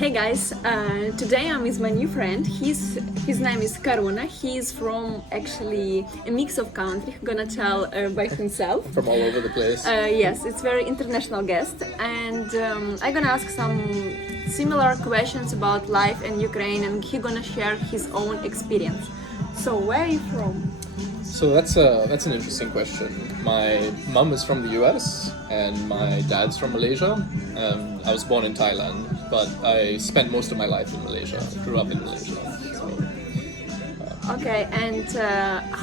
Hey guys, today I'm with my new friend. His name is Karuna. He's from actually a mix of country. Gonna tell by himself. From all over the place. Yes, it's very international guest, and I'm gonna ask some similar questions about life in Ukraine, and he gonna share his own experience. So where are you from? So that's an interesting question. My mum is from the US and my dad's from Malaysia. I was born in Thailand, but I spent most of my life in Malaysia. I grew up in Malaysia. So, Okay, and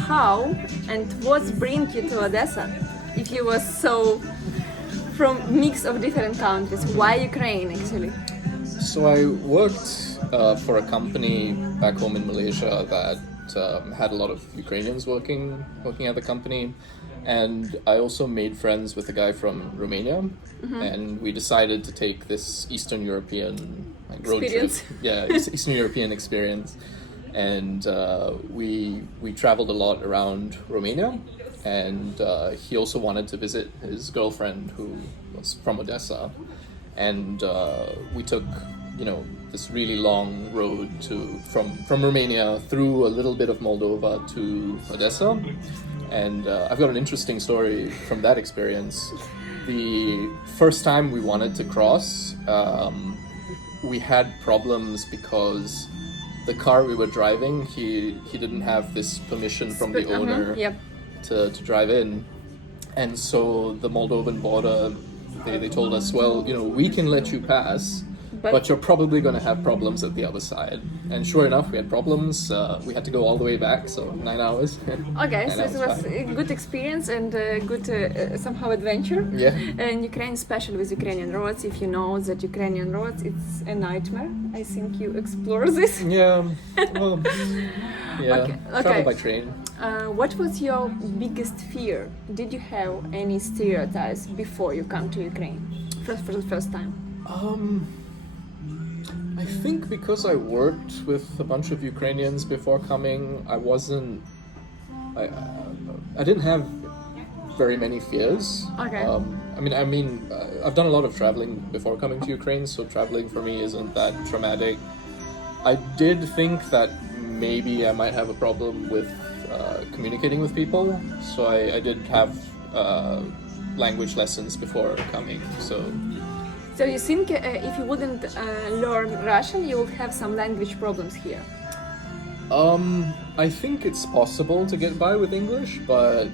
how and what's bring you to Odessa? If you was so from mix of different countries, why Ukraine actually? so I worked for a company back home in Malaysia that had a lot of Ukrainians working at the company, and I also made friends with a guy from Romania, and we decided to take this Eastern European road trip. Experience. Yeah, Eastern European experience, and we traveled a lot around Romania, and he also wanted to visit his girlfriend who was from Odessa, and we took this really long road from Romania through a little bit of Moldova to Odessa, and I've got an interesting story from that experience. The first time we wanted to cross, we had problems because the car we were driving, he didn't have this permission from the owner Yep. to drive in, and so the Moldovan border, they told us, well, we can let you pass, but you're probably going to have problems at the other side. And sure enough, we had problems. We had to go all the way back, so 9 hours. Okay, 9 so it hours was back. a good experience and a good somehow adventure. Yeah. And Ukraine, especially with Ukrainian roads, if you know that Ukrainian roads, it's a nightmare. I think you explore this. Yeah, well, yeah, Okay. travel by train. What was your biggest fear? Did you have any stereotypes before you come to Ukraine for the first time? I think because I worked with a bunch of Ukrainians before coming, I didn't have very many fears. Okay. I've done a lot of traveling before coming to Ukraine, so traveling for me isn't that traumatic. I did think that maybe I might have a problem with communicating with people, so I did have language lessons before coming. So you think if you wouldn't learn Russian, you would have some language problems here? I think it's possible to get by with English, but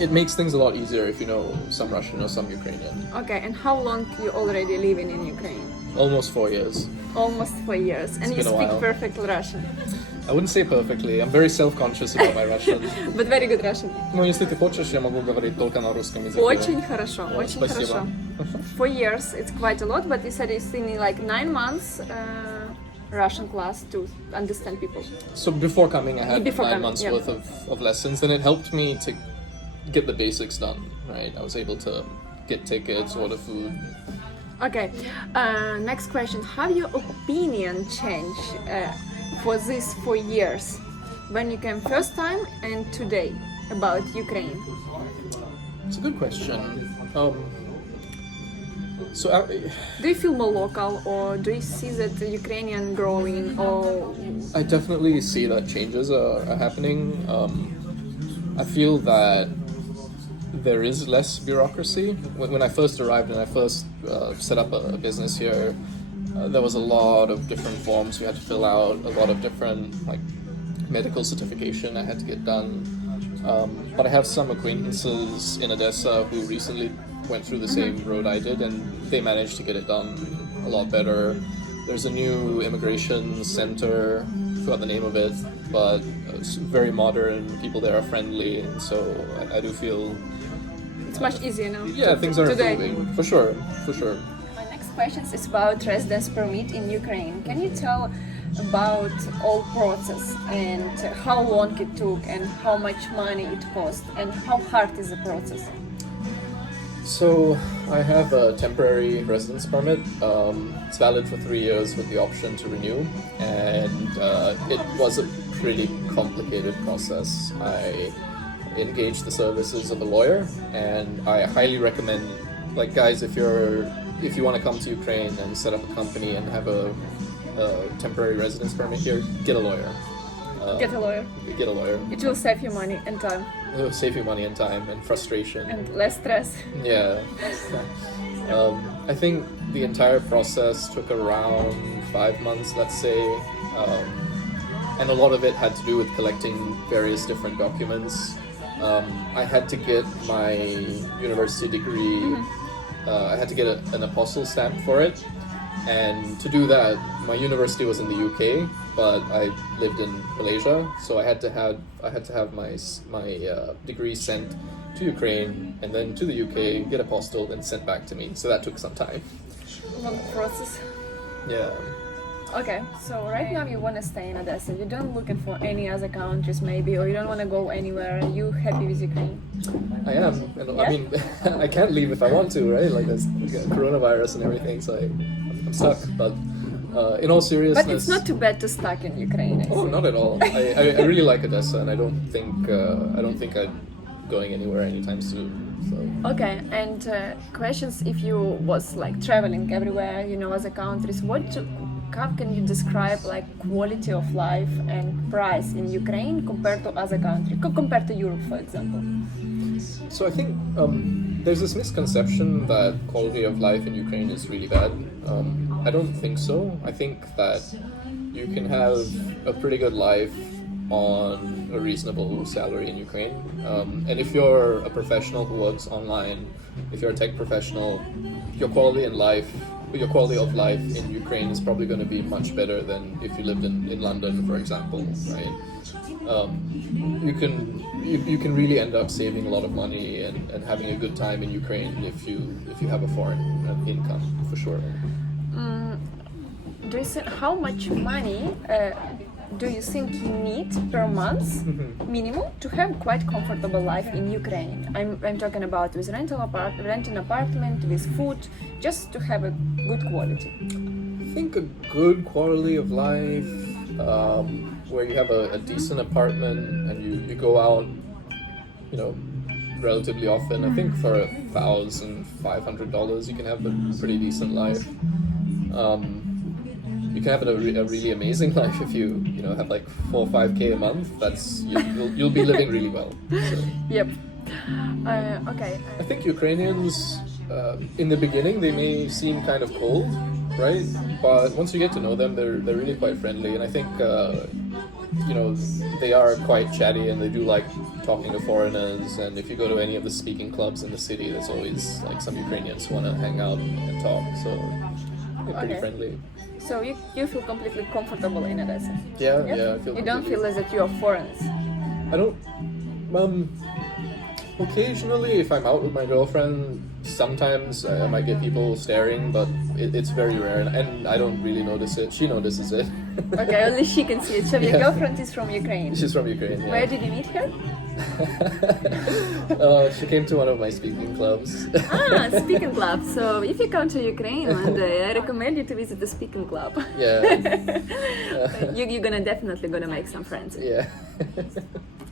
it makes things a lot easier if you know some Russian or some Ukrainian. Okay, and how long you already living in Ukraine? Almost 4 years. Almost 4 years, and you been a speak while. perfect Russian, I wouldn't say perfectly. I'm very self-conscious about my Russian. but very good Russian. Ну, если ты хочешь, я могу говорить только на русском языке. Очень хорошо, очень Спасибо. хорошо. 4 years, it's quite a lot, but you said it's in like 9 months Russian class to understand people. So before coming, I had Before 9 coming, months yeah. worth of lessons, and it helped me to get the basics done, right? I was able to get tickets, order food. Okay, next question. How your opinion changed for these 4 years when you came first time and today about Ukraine? It's a good question. Do you feel more local, or do you see that the Ukrainian growing, or I definitely see that changes are happening. I feel that there is less bureaucracy. When I first arrived and I first set up a business here, there was a lot of different forms you had to fill out, a lot of different medical certification I had to get done. But I have some acquaintances in Odessa who recently went through the same road I did, and they managed to get it done a lot better. There's a new immigration center, forgot the name of it, but it's very modern. People there are friendly, and so I do feel it's much easier now? yeah, things are today. improving for sure. My next question is about residence permit in Ukraine. Can you tell about all process and how long it took and how much money it cost and how hard is the process? So I have a temporary residence permit. It's valid for 3 years with the option to renew, and it was a pretty complicated process. I engaged the services of a lawyer, and I highly recommend, like, guys, if if you want to come to Ukraine and set up a company and have a temporary residence permit here, get a lawyer. Get a lawyer. Get a lawyer. It will save you money and time It will save you money and time and frustration. and less stress. Yeah. I think the entire process took around 5 months, let's say. And a lot of it had to do with collecting various different documents. I had to get my university degree. I had to get an apostle stamp for it. And to do that, my university was in the UK, but I lived in Malaysia, so I had to have my degree sent to Ukraine and then to the UK, get apostilled and sent back to me. So that took some time. Long process. Yeah. Okay, so right now you want to stay in Odessa. You don't looking for any other countries maybe, or you don't want to go anywhere. Are you happy with Ukraine? I am. And I mean, I can't leave if I want to, right? Like there's coronavirus and everything, so I'm stuck. But in all seriousness, But it's not too bad to stuck in Ukraine. I Oh, see. not at all. I really like Odessa, and I don't think I'm going anywhere anytime soon. So Okay, and questions if you was like traveling everywhere, other countries. How can you describe like quality of life and price in Ukraine compared to other countries, compared to Europe, for example? So I think there's this misconception that quality of life in Ukraine is really bad. I don't think so. I think that you can have a pretty good life on a reasonable salary in Ukraine. And if you're a professional who works online, if you're a tech professional, your quality of life in Ukraine is probably going to be much better than if you lived in London, for example, right? You can really end up saving a lot of money and having a good time in Ukraine if you have a foreign income, for sure. Do you think how much money do you think you need per month minimum to have quite comfortable life in Ukraine? I'm talking about with renting apartment, with food, just to have a good quality. I think a good quality of life, where you have a decent apartment and you go out, relatively often. I think for $1,500 you can have a pretty decent life. You can have a really amazing life if you have like 4 or 5K a month. You'll be living really well. So. Yep. Okay. I think Ukrainians, in the beginning, they may seem kind of cold, right? But once you get to know them, they're really quite friendly, and I think they are quite chatty and they do like talking to foreigners. And if you go to any of the speaking clubs in the city, there's always like some Ukrainians who want to hang out and talk. So they're pretty friendly. So you feel completely comfortable in Odessa? Yeah, I feel. You don't feel as if you are foreigners? I don't. Occasionally, if I'm out with my girlfriend, sometimes I might get people staring, but it's very rare, and I don't really notice it. She notices it. Okay, only she can see it. So your Yeah. girlfriend is from Ukraine. She's from Ukraine. Yeah. Where did you meet her? She came to one of my speaking clubs. Speaking club. So if you come to Ukraine one day, I recommend you to visit the speaking club. Yeah. You're definitely gonna make some friends. Yeah.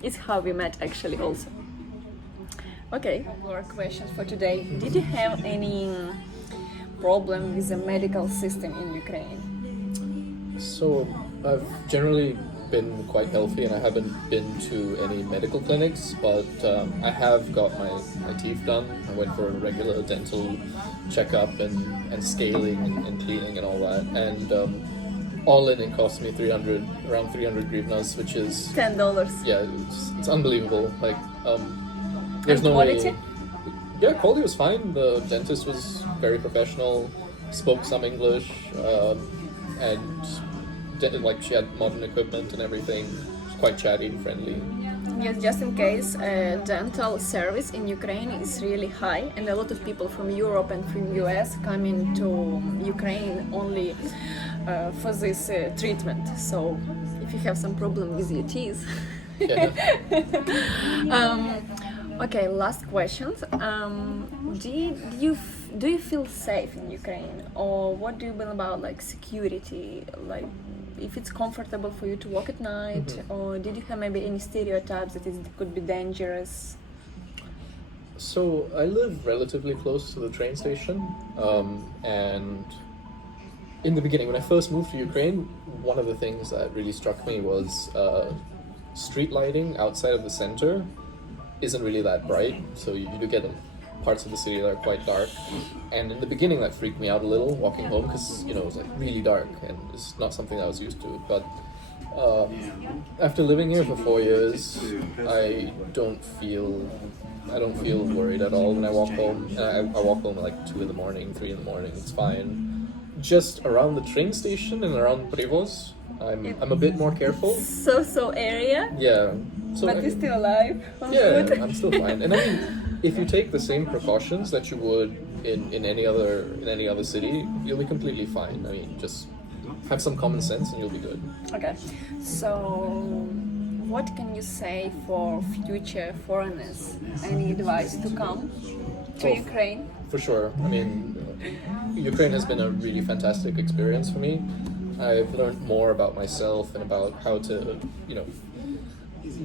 It's how we met actually also. Okay, more questions for today. Did you have any problem with the medical system in Ukraine? So I've generally been quite healthy, and I haven't been to any medical clinics, but I have got my teeth done. I went for a regular dental checkup and scaling and cleaning and all that, and all in it cost me around 300 hryvnias, which is $10. yeah, it's unbelievable. Like there's And no quality? way. Yeah, quality was fine. The dentist was very professional, spoke some English, and like she had modern equipment and everything. She was quite chatty and friendly. Yes, just in case, dental service in Ukraine is really high, and a lot of people from Europe and from US come into Ukraine only for this treatment. So if you have some problem with your teeth. Yeah. Okay, last questions. Do you feel safe in Ukraine, or what do you feel about like security, like if it's comfortable for you to walk at night, or did you have maybe any stereotypes that it could be dangerous? So I live relatively close to the train station, and in the beginning, when I first moved to Ukraine, one of the things that really struck me was street lighting outside of the center isn't really that bright. So you do get parts of the city that are quite dark, and in the beginning that freaked me out a little walking home because it was like really dark and it's not something I was used to. But after living here for 4 years, I don't feel worried at all when I walk home. And I walk home at like 2 in the morning, 3 in the morning. It's fine. Just around the train station and around Privoz, I'm a bit more careful. So area, Yeah. So but you're still alive. All yeah, good. I'm still fine. And I mean, if you take the same precautions that you would in any other city, you'll be completely fine. I mean, just have some common sense and you'll be good. Okay, so what can you say for future foreigners? Any advice to come to Oh, Ukraine? For sure. I mean, Ukraine has been a really fantastic experience for me. I've learned more about myself and about how to,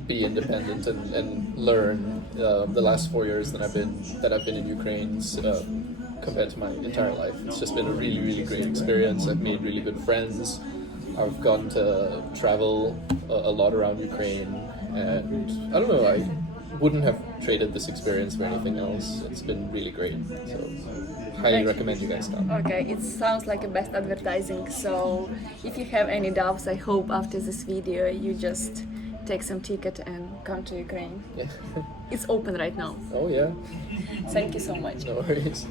be independent and learn the last 4 years that I've been in Ukraine compared to my entire life. It's just been a really, really great experience. I've made really good friends. I've gotten to travel a lot around Ukraine, and I don't know, I wouldn't have traded this experience for anything else. It's been really great. So highly recommend you guys come. Okay, it sounds like a best advertising. So if you have any doubts, I hope after this video you just take some ticket and come to Ukraine. Yeah. It's open right now. Oh yeah. Thank you so much. No worries.